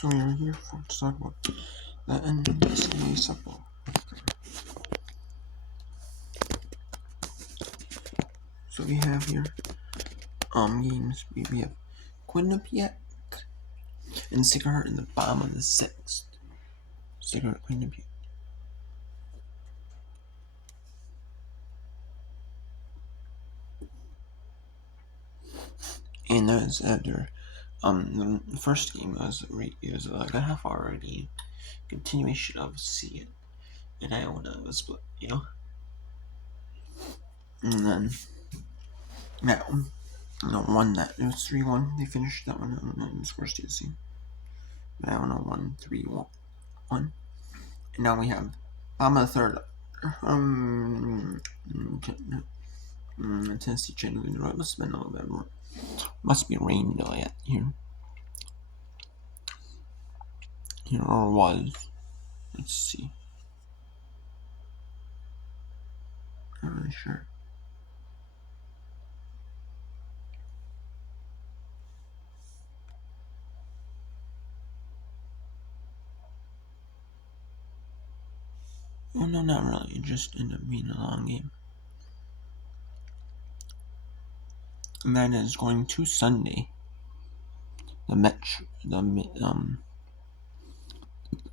So we're here to talk about the NCAA football. So we have here games. We have Quinnipiac and Sacred Heart in the bottom of the sixth. Sacred Heart Quinnipiac. And that's after the first game was like a half hour game. Continuation of C and Iona was split, And then that one, won that. It was 3-1. They finished that one on the score sheet. But Iona won 3-1. And now we have bottom of the third. Tennessee Chattanooga. It must have been a little bit. Must be rain delay here. Or was. Let's see. Not really sure. Well, no, not really. It just ended up being a long game. And that is going to Sunday. The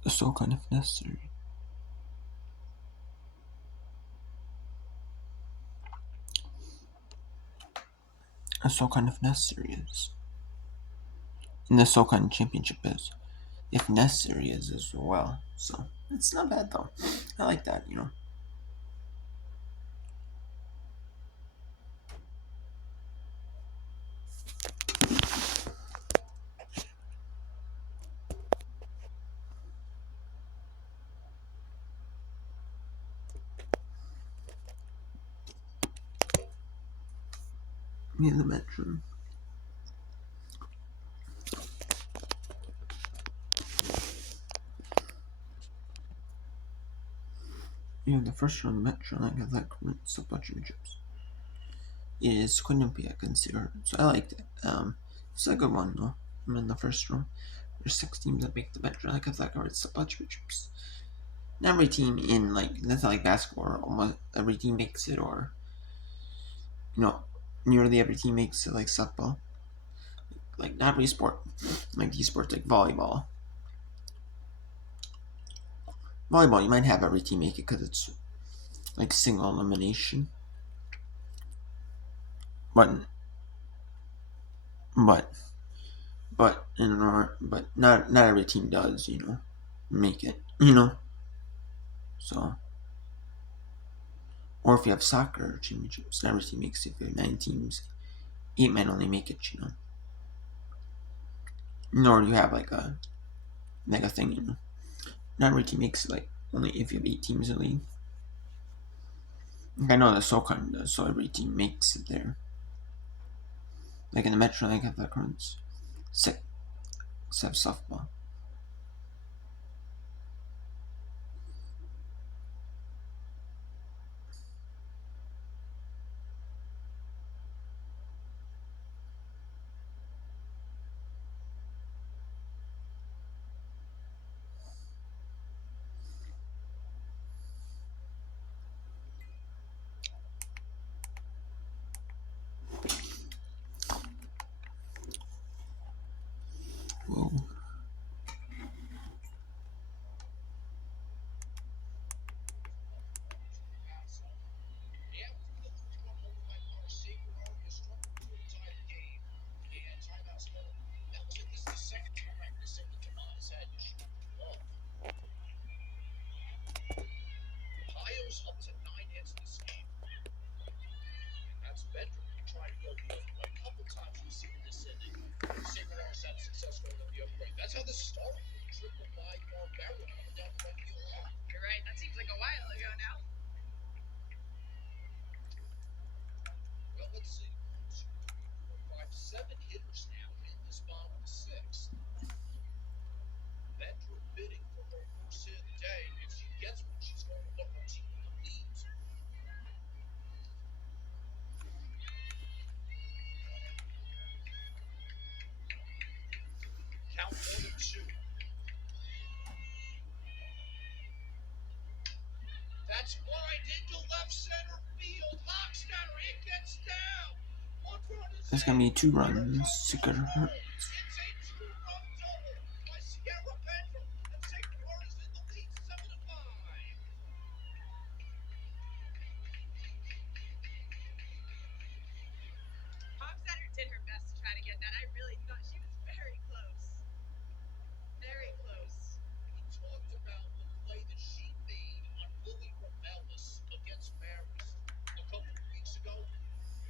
so kind of necessary. So kind of necessary is. And the SoCon Championship is. If necessary is as well. So it's not bad though. I like that, the Metro. The first round of the Metro, I got that championships. It is Quinnipiac considered, so I liked it. It's a good one though. I'm in the first round. There's 6 teams that make the Metro. I got that championships. Not every team in that's not like basketball. Almost every team makes it, or nearly every team makes it, like softball. Like not every sport, like these sports like volleyball. Volleyball, you might have every team make it because it's like single elimination. But not every team does, make it, So, or if you have soccer championships, not every team makes it. If you have 9 teams, 8 might only make it, Nor you have like a thing, Not every team makes it, like only if you have 8 teams in the league. I know the SoCon does, so every team makes it there. Like in the Metro, I have the current 6 have softball. Whoa. You're right, that seems like a while ago now. Well, let's see. 7 hitters now in this bottom of the 6th. Metro bidding for her first hit of the day. If she gets one, she's going to put her team in the lead. Count 1 and 2. That's lined into left center field. Hochstetter, it gets down. One run is It's gonna in. be 2 runs Here to comes the get hurt. third. It's a two-run double by Sierra Bender, and Sacred Heart is in the lead, 7-5. Hofstetter did her best to try to get that. I really thought she was very close. Very close. We talked about the play that she made on Lily Ramelis against Marist a couple of weeks ago.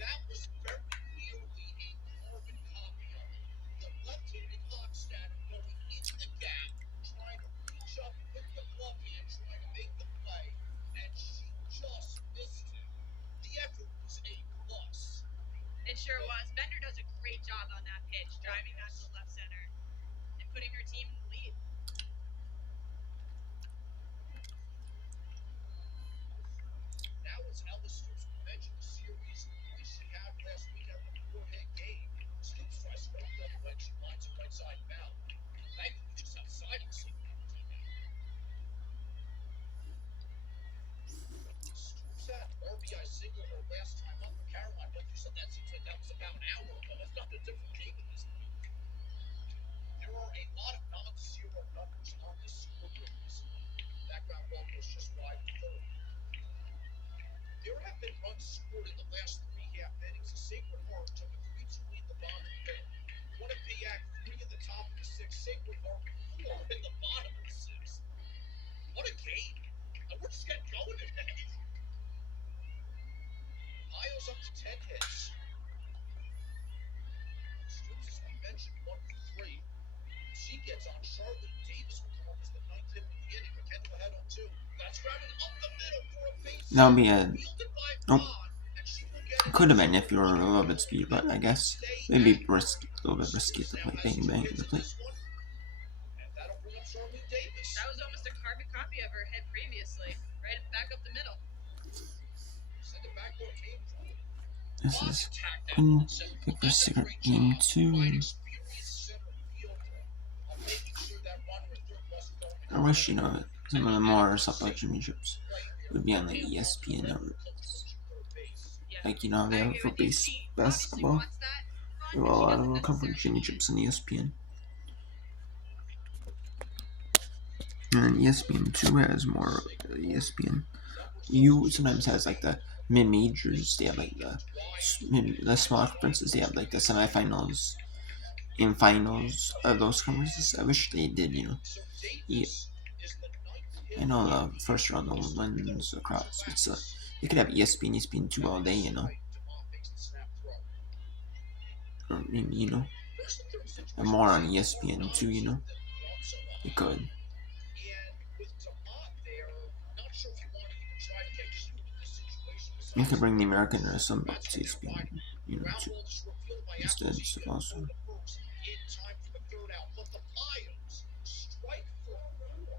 That was very nearly a carbon copy of it. The left-handed Hochstetter going into the gap, trying to reach up with the glove hand, trying to make the play, and she just missed it. The effort was A plus. It sure was. Bender does a great job on that pitch, driving that to left center and putting her team in the lead. That was Ella Stoops. We mentioned the series points she had last week at the four-hit game. Stoops tries to go the other way. She lines it right side foul. Thankfully, just outside of the single team out. Stoops had an RBI single her last time up for Caroline. Like you said, that seems like that was about an hour ago. That's not a different game at this point. There are a lot of non-zero numbers on this scoreboard recently. That ground ball goes just wide of third. There have been runs scored in the last three half innings. The Sacred Heart took a 3-2 lead in the bottom of the fifth. Quinnipiac 3 in the top of the sixth. Sacred Heart 4 in the bottom of the sixth. What a game. And we're just getting going today. Ohio's up to 10 hits. Stoops, as we mentioned, 1 for 3. She gets on. Charlotte Davis will come up as the ninth hit of the inning. McKenna ahead on 2. That's grounded up the middle for a base That'll hit. be a. Fielded by Oh, Vaughn, and she will get it could in have been if you were a center little field. bit speed, but I guess Stay maybe accurate. risky, a little bit risky at Stoops the now plate. has Bang 2 bang at hits the in plate. this one, and that'll bring up Charlene Davis. That was almost a carbon copy of her hit previously, right back up the middle. Send it back where it came from. This Vaughn is attacked that Quinn one center pick field. for That's a secret great game job 2. by an experienced center fielder of making sure that runner at third wasn't going I anywhere. wish, some of the more softball championships would be on the ESPN networks. Yeah. Like, how they I have agree for with you. She obviously basketball. wants that They run, have but a she lot doesn't of coverage necessarily need it. championships on ESPN. And then ESPN2 has more ESPN. You sometimes has like the mid majors. They have like the smaller conferences. They have like the semifinals and finals of those conferences. I wish they did. Yeah, I know the first round the wins across. It's you could have ESPN, ESPN2 all day. Or maybe and more on ESPN2. You could. And with Demont there, not sure if you want to even try to get cute in this situation. You could bring the American or some up That's to from their ESPN. wide ground Too. ball is revealed by Instead, so Appleseed also. for the first in time for the third out. But the Pios strike for 4.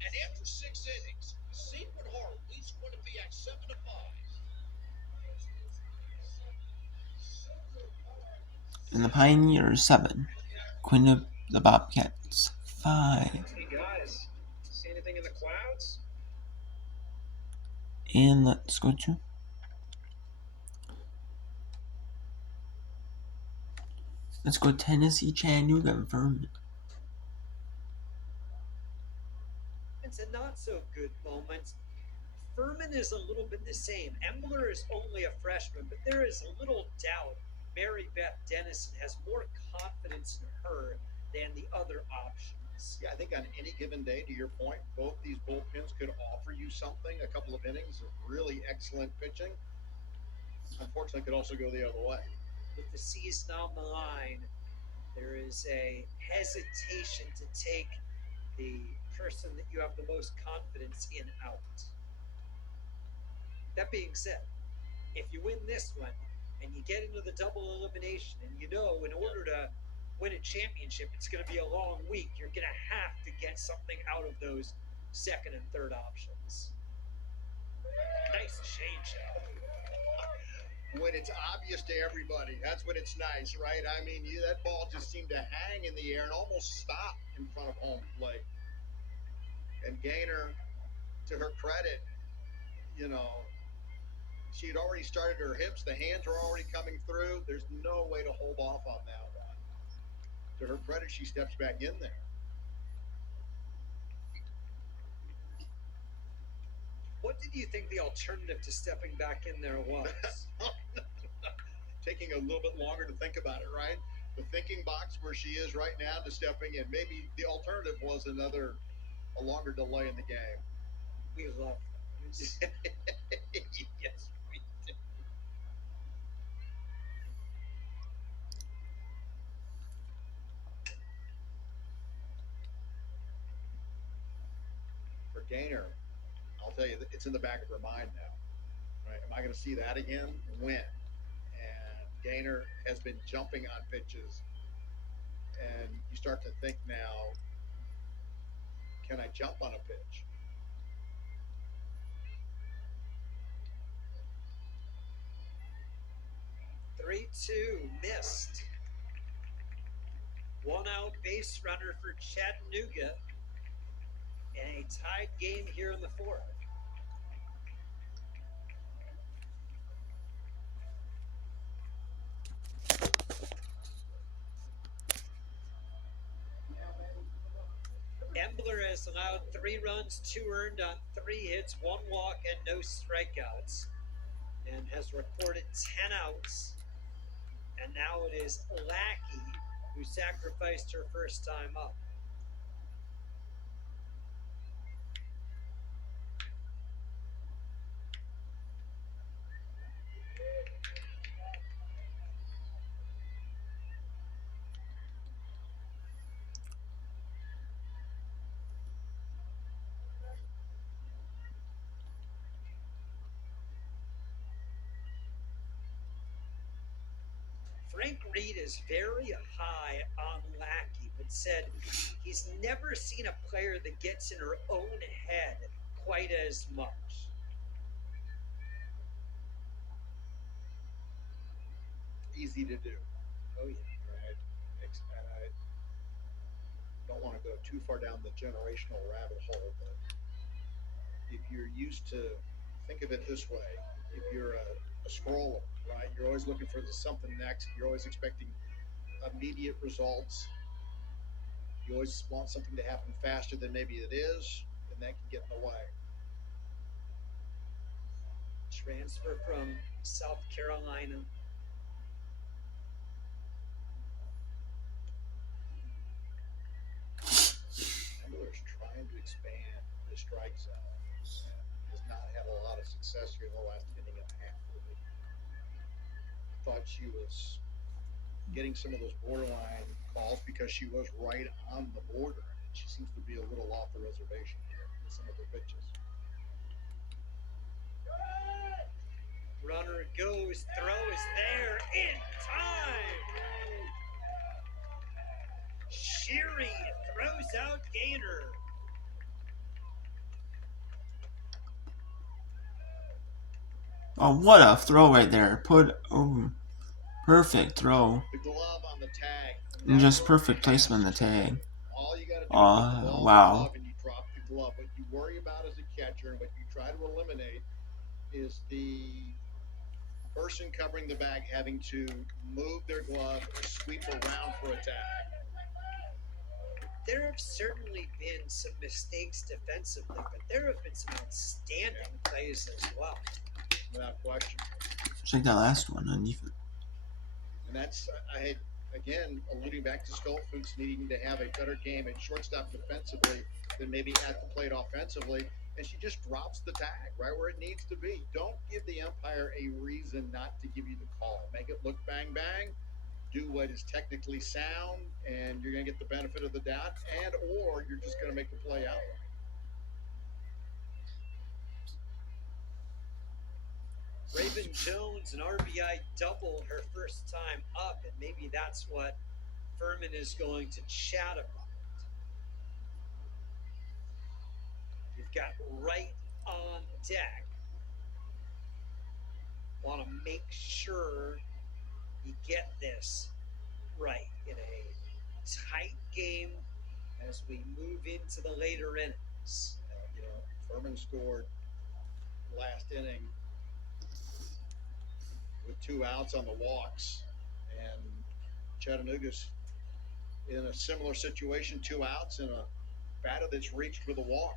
And after 6 innings, Sacred Heart leads Quinnipiac 7-5. And the Pioneers 7. Quinn the Bobcats 5. Hey guys, see anything in the clouds? And let's go to. Let's go Tennessee, Chattanooga, and Furman. It's a not so good moment. Furman is a little bit the same. Embler is only a freshman, but there is a little doubt Mary Beth Dennison has more confidence in her than the other options. Yeah, I think on any given day, to your point, both these bullpens could offer you something. A couple of innings of really excellent pitching. Unfortunately, could also go the other way. With the season on the line, there is a hesitation to take the person that you have the most confidence in out. That being said, if you win this one and you get into the double elimination, and in order to win a championship, it's going to be a long week. You're going to have to get something out of those second and third options. Nice changeup. When it's obvious to everybody, that's when it's nice, right? I mean, that ball just seemed to hang in the air and almost stop in front of home plate. And Gaynor, to her credit, she had already started her hips. The hands are already coming through. There's no way to hold off on that one. To her credit, she steps back in there. What did you think the alternative to stepping back in there was? Taking a little bit longer to think about it, right? The thinking box where she is right now to stepping in. Maybe the alternative was a longer delay in the game. We love yes, we do. For Gaynor, I'll tell you, it's in the back of her mind now. Right? Am I going to see that again? When? And Gaynor has been jumping on pitches, and you start to think now, can I jump on a pitch? "3-2, missed. 1 out base runner for Chattanooga, and a tied game here in the fourth. Embler has allowed 3 runs, 2 earned on 3 hits, 1 walk, and no strikeouts, and has recorded 10 outs. And now it is Lackey who sacrificed her first time up. Frank Reed is very high on Lackey, but said he's never seen a player that gets in her own head quite as much. Easy to do. Oh, yeah. Right? And I don't want to go too far down the generational rabbit hole, but if you're used to, think of it this way, if you're a scroller, right, you're always looking for something next, you're always expecting immediate results, you always want something to happen faster than maybe it is, and that can get in the way. Transfer from South Carolina. Embler's trying to expand the strike zone and has not had a lot of success here in the last inning and a half. Really. Thought she was getting some of those borderline calls because she was right on the border, and she seems to be a little off the reservation here with some of her pitches. Runner goes, throws there in time. Sheary throws out Gaynor. Oh, what a throw right there. Perfect throw. The glove on the tag. And just perfect placement on the tag. All you got to do is put the ball in the Wow. glove and you drop the glove. What you worry about as a catcher and what you try to eliminate is the person covering the bag having to move their glove or sweep around for a tag. There have certainly been some mistakes defensively, but there have been some outstanding plays as well. Without question. Just like that last one on defense. And that's, I had, again, alluding back to Stolfus needing to have a better game at shortstop defensively than maybe at the plate offensively. And she just drops the tag right where it needs to be. Don't give the umpire a reason not to give you the call. Make it look bang, bang. Do what is technically sound, and you're going to get the benefit of the doubt, and or you're just going to make the play outright. Raven Jones, an RBI double her first time up, and maybe that's what Furman is going to chat about. You've got right on deck. Want to make sure you get this right in a tight game as we move into the later innings. Furman scored last inning with 2 outs on the walks, and Chattanooga's in a similar situation, 2 outs and a batter that's reached with a walk.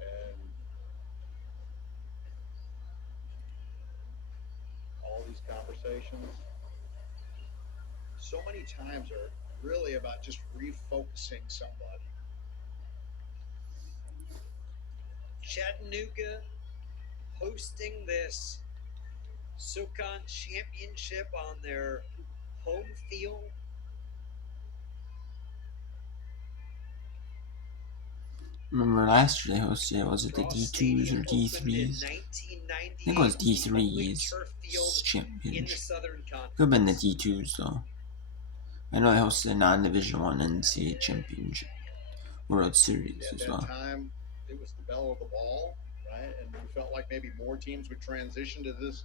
And all these conversations so many times are really about just refocusing somebody. Chattanooga hosting this SoCon Championship on their home field. Remember last year they hosted, was it the Draw D2s Stadium or opened in D3s? 1998. I think it was the only D3s turf field in the championship. Southern Conference. Could have been the D2s though. I know they hosted a non-division 1 NCAA championship, World Series At as that well. time, it was the bell of the ball, right? And we felt like maybe more teams would transition to this